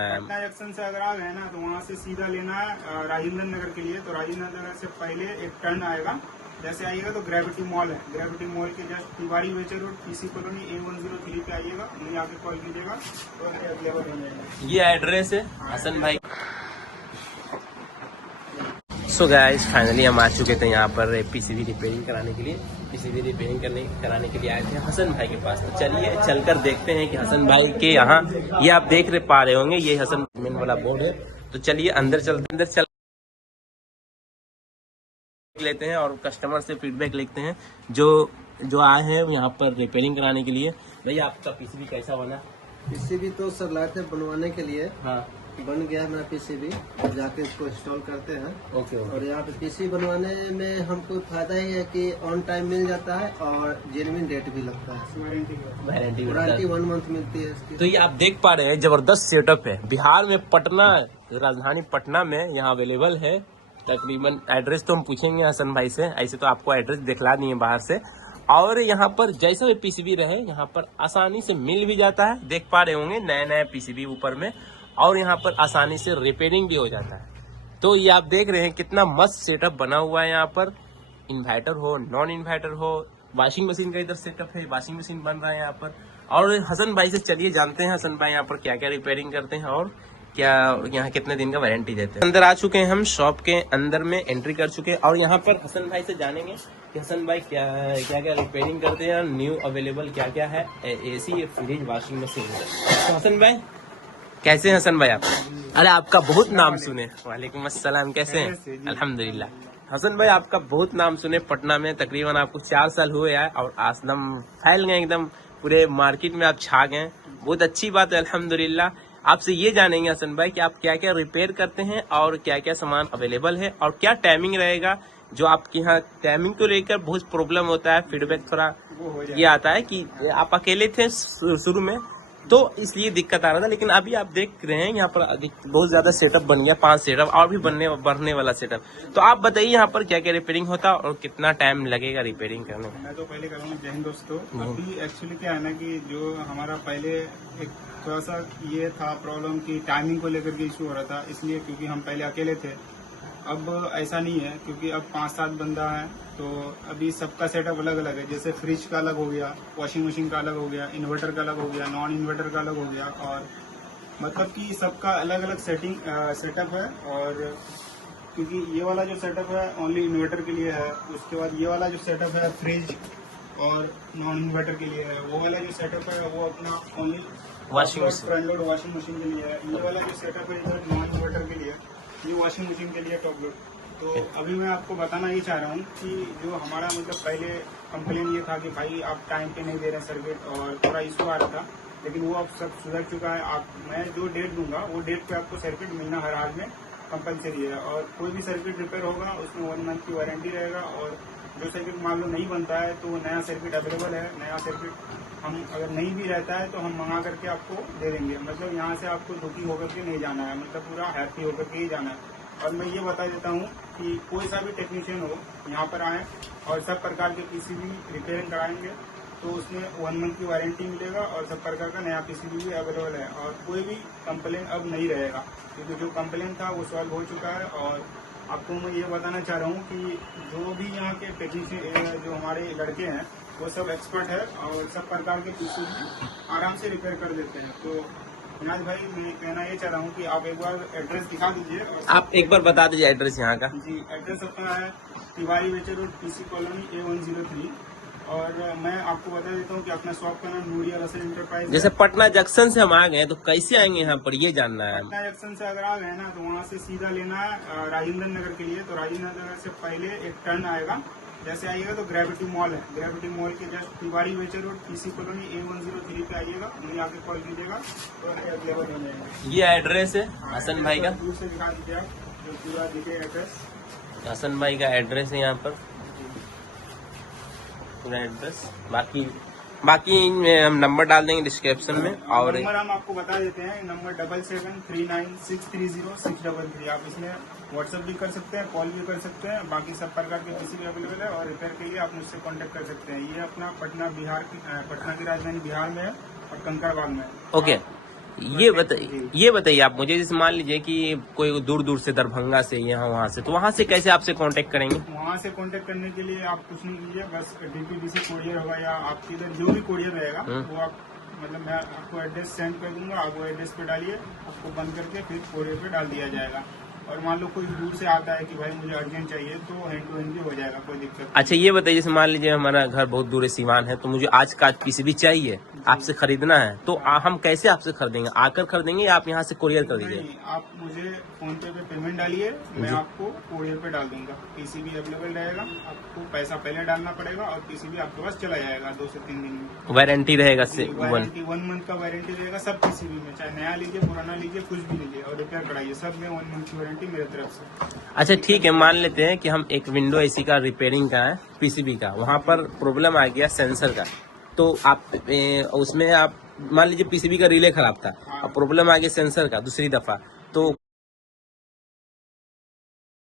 पटना है? पटना जंक्शन से अगर आ गए ना तो वहाँ से सीधा लेना है राजेंद्र नगर के लिए। तो राजेंद्र नगर से पहले एक टर्न आएगा, जैसे आइएगा तो ग्रेविटी मॉल है, ग्रेविटी मॉल के जस्ट तिवारी वेचर रोड पीसी कॉलोनी A103 पे आइएगा, मुझे आके कॉल कीजिएगा तो अवेलेबल हो जाएगा। ये एड्रेस है हसन भाई। सो गाइस फाइनली हम आ चुके थे यहाँ पर पीसीबी रिपेयरिंग कराने के लिए। पीसीबी रिपेयरिंग कराने के लिए आए थे हसन भाई के पास। तो चलिए चलकर देखते हैं कि हसन भाई के यहाँ, ये आप देख पा रहे होंगे, ये हसन मेन वाला बोर्ड है। तो चलिए अंदर चल लेते हैं और कस्टमर से फीडबैक लेते हैं जो आए हैं यहाँ पर रिपेयरिंग कराने के लिए। भैया आपका पीसीबी कैसा बना? पीसीबी तो सर लाए थे बनवाने के लिए। हाँ बन गया मेरा पीसीबी, और जाके इसको इंस्टॉल करते हैं। ओके। और यहाँ पे पीसी बनवाने में हमको फायदा ही है कि ऑन टाइम मिल जाता है और जेन्युइन रेट भी लगता है, वारंटी 1 मंथ मिलती है इसकी। तो ये आप देख पा रहे हैं जबरदस्त सेटअप है। बिहार में पटना, राजधानी पटना में यहाँ अवेलेबल है। तकरीबन एड्रेस तो हम पूछेंगे हसन भाई से, ऐसे तो आपको एड्रेस दिखला नहीं है बाहर से। और यहाँ पर जैसा भी पीसीबी रहे यहाँ पर आसानी से मिल भी जाता है। देख पा रहे होंगे नया पीसीबी ऊपर में, और यहाँ पर आसानी से रिपेयरिंग भी हो जाता है। तो ये आप देख रहे हैं कितना मस्त सेटअप बना हुआ है यहाँ पर। इन्वर्टर हो, नॉन इन्वर्टर हो, वॉशिंग मशीन का इधर सेटअप है, वॉशिंग मशीन बन रहा है यहाँ पर। और हसन भाई से चलिए जानते हैं हसन भाई यहाँ पर क्या क्या रिपेयरिंग करते हैं और क्या यहाँ कितने दिन का वारंटी देते हैं। अंदर आ चुके हैं हम, शॉप के अंदर में एंट्री कर चुके हैं और यहाँ पर हसन भाई से जानेंगे कि हसन भाई क्या क्या रिपेयरिंग करते हैं, न्यू अवेलेबल क्या क्या है, एसी, फ्रिज, वॉशिंग मशीन। तो हसन भाई कैसे हैं हसन भाई आप? अरे आपका बहुत नाम सुने। वालेकुम अस्सलाम, कैसे हैं? अल्हम्दुलिल्लाह। हसन भाई आपका बहुत नाम सुने पटना में, तकरीबन आपको 4 साल हुए हैं और एकदम फैल गए, एकदम पूरे मार्केट में आप छा गए। बहुत अच्छी बात है अल्हम्दुलिल्लाह। आपसे ये जानेंगे हसन भाई कि आप क्या क्या रिपेयर करते हैं और क्या क्या सामान अवेलेबल है और क्या टाइमिंग रहेगा। जो आपके यहाँ टाइमिंग को लेकर बहुत प्रॉब्लम होता है, फीडबैक थोड़ा ये आता है कि आप अकेले थे शुरू में तो इसलिए दिक्कत आ रहा था, लेकिन अभी आप देख रहे हैं यहाँ पर बहुत ज्यादा सेटअप बन गया, 5 सेटअप और भी बढ़ने वाला सेटअप। तो आप बताइए यहाँ पर क्या क्या रिपेयरिंग होता है और कितना टाइम लगेगा रिपेयरिंग करने में? मैं तो पहले करूँगा। जय हिंद दोस्तों। अभी एक्चुअली क्या है ना कि जो हमारा पहले एक थोड़ा सा ये था प्रॉब्लम कि टाइमिंग को लेकर के इशू हो रहा था, इसलिए क्योंकि हम पहले अकेले थे। अब ऐसा नहीं है क्योंकि अब 5-7 बंदा है, तो अभी सबका सेटअप अलग अलग है। जैसे फ्रिज का अलग हो गया, वॉशिंग मशीन का अलग हो गया, इन्वर्टर का अलग हो गया, नॉन इन्वर्टर का अलग हो गया, और मतलब कि सबका अलग अलग सेटअप है। और क्योंकि ये वाला जो सेटअप है ओनली इन्वर्टर के लिए है, उसके बाद ये वाला जो सेटअप है फ्रिज और नॉन इन्वर्टर के लिए है, वो वाला जो सेटअप है वो अपना only washing machine, front load washing machine के लिए है। ये वाला जो सेटअप है इधर नॉन इन्वर्टर के लिए, ये वॉशिंग मशीन के लिए टॉप लोड। तो अभी मैं आपको बताना ये चाह रहा हूँ कि जो हमारा मतलब पहले कंप्लेन ये था कि भाई आप टाइम पे नहीं दे रहे सर्किट और थोड़ा इशू आ रहा था, लेकिन वो अब सब सुधर चुका है। मैं जो डेट दूंगा वो डेट पे आपको सर्किट मिलना हर हाल में कंपलसरी है। और कोई भी सर्किट रिपेयर होगा उसमें 1 मंथ की वारंटी रहेगा। और जो सर्किट मान लो नहीं बनता है तो नया सर्किट अवेलेबल है। नया सर्किट हम अगर नहीं भी रहता है तो हम मंगा करके आपको दे देंगे। मतलब यहाँ से आपको दुखी होकर के नहीं जाना है, मतलब पूरा हैप्पी होकर के ही जाना है। और मैं ये बता देता हूँ कि कोई सा भी टेक्नीशियन हो यहाँ पर आए और सब प्रकार के पीसीबी रिपेयरिंग कराएंगे तो उसमें 1 मंथ की वारंटी मिलेगा और सब प्रकार का नया पीसीबी भी अवेलेबल है। और कोई भी कंप्लेन अब नहीं रहेगा क्योंकि जो कंप्लेन था वो सॉल्व हो चुका है। और आपको मैं ये बताना चाह रहा हूँ कि जो भी यहाँ के टेक्नीशियन जो हमारे लड़के हैं वो सब एक्सपर्ट है और सब प्रकार के पीसीबी आराम से रिपेयर कर देते हैं। तो नियाज भाई मैं कहना ये चाह रहा हूँ कि आप एक बार एड्रेस दिखा दीजिए। आप एक बार बता दीजिए एड्रेस यहाँ का। जी, एड्रेस अपना है तिवारी वेचर रोड पीसी कॉलोनी A103। और मैं आपको बता देता हूँ कि अपना शॉप का नाम नूरिया रसल इंटरप्राइज। जैसे पटना जंक्शन से हम आ गए तो कैसे आएंगे यहाँ पर, ये जानना है। पटना जंक्शन से अगर आ गए ना तो वहाँ से सीधा लेना है राजेंद्र नगर के लिए। तो राजेंद्र नगर से पहले एक टर्न आएगा, जैसे आइएगा तो ग्रेविटी मॉल है, ग्रेविटी मॉल के जस्ट तिवारी वेचर रोड पीसी कॉलोनी A103 पे आइएगा, मुझे आके कॉल कीजिएगा तो अवेलेबल हो जाएगा। ये एड्रेस है हसन भाई का, दूर से दिखा दीजिए आप जो पूरा दिखे एड्रेस। हसन भाई का एड्रेस है यहाँ पर पूरा एड्रेस। बाकी हम नंबर डाल देंगे डिस्क्रिप्शन में। और नंबर हम आपको बता देते हैं, नंबर 7739630633। आप इसमें व्हाट्सएप भी कर सकते हैं, कॉल भी कर सकते हैं। बाकी सब प्रकार के पीसी भी अवेलेबल है और रिपेयर के लिए आप मुझसे कांटेक्ट कर सकते हैं। ये अपना पटना की राजधानी बिहार में है और कंकड़बाग में है। ओके, ये बताइए आप मुझे, जैसे मान लीजिए कि कोई दूर दूर से, दरभंगा से, यहाँ वहाँ से, तो वहाँ से कैसे आपसे कांटेक्ट करेंगे? वहाँ से कांटेक्ट करने के लिए आप कुछ नहीं कीजिए, बस DPDC कोरियर होगा या आपके इधर जो भी कोरियर रहेगा वो आप मतलब मैं आपको एड्रेस सेंड कर दूंगा, आप वो एड्रेस पे डालिए, आपको बंद करके फिर कोरियर पे डाल दिया जाएगा। और मान लो कोई दूर से आता है कि भाई मुझे अर्जेंट चाहिए, तो हैंड टू हैंड भी हो जाएगा, कोई दिक्कत नहीं। अच्छा ये बताइए, जैसे मान लीजिए हमारा घर बहुत दूर है, सीवान है, तो मुझे आज का PCB चाहिए, आपसे खरीदना है, तो हम कैसे आपसे खरीदेंगे? आकर खरीदेंगे या आप यहाँ से कोरियर कर दीजिए? नहीं, आप मुझे फोन पे पेमेंट डालिए, मैं आपको कोरियर पे डाल दूंगा। PCB अवेलेबल रहेगा, आपको पैसा पहले डालना पड़ेगा और PCB आपके पास चला जाएगा 2 से 3 दिन में। वारंटी रहेगा वारंटी 1 मंथ का वारंटी रहेगा सब PCB में, चाहे नया लीजिए पुराना लीजिए कुछ भी लीजिए, और रिपेयर कराइए, सब में 1 मंथ की वारंटी मेरे तरफ से। अच्छा ठीक है, मान लेते हैं कि हम एक विंडो एसी का रिपेयरिंग का है, PCB का, वहाँ पर प्रॉब्लम आ गया सेंसर का, तो आप उसमें आप मान लीजिए PCB का रिले खराब था, अब प्रॉब्लम आ गया सेंसर का दूसरी दफा, तो